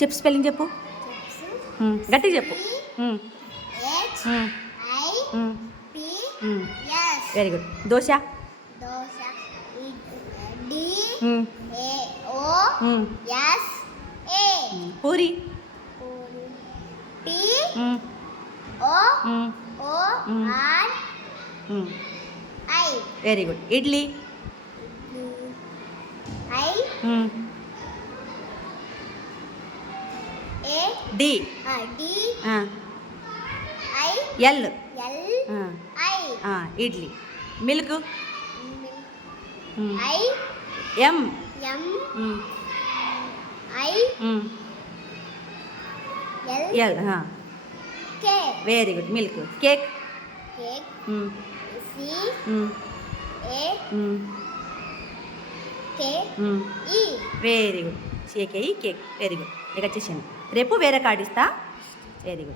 చెప్పు స్పెల్లింగ్ చెప్పు. గట్టిగా చెప్పు. Very good. Dosa. Puri. Very good. Idli. D. L. Idli. Milk. M. L. Very good. Milk. Cake. Very good. Cake. Very good. ఇక వచ్చేసాను. రేపు వేరే కార్డు ఇస్తా. Very good.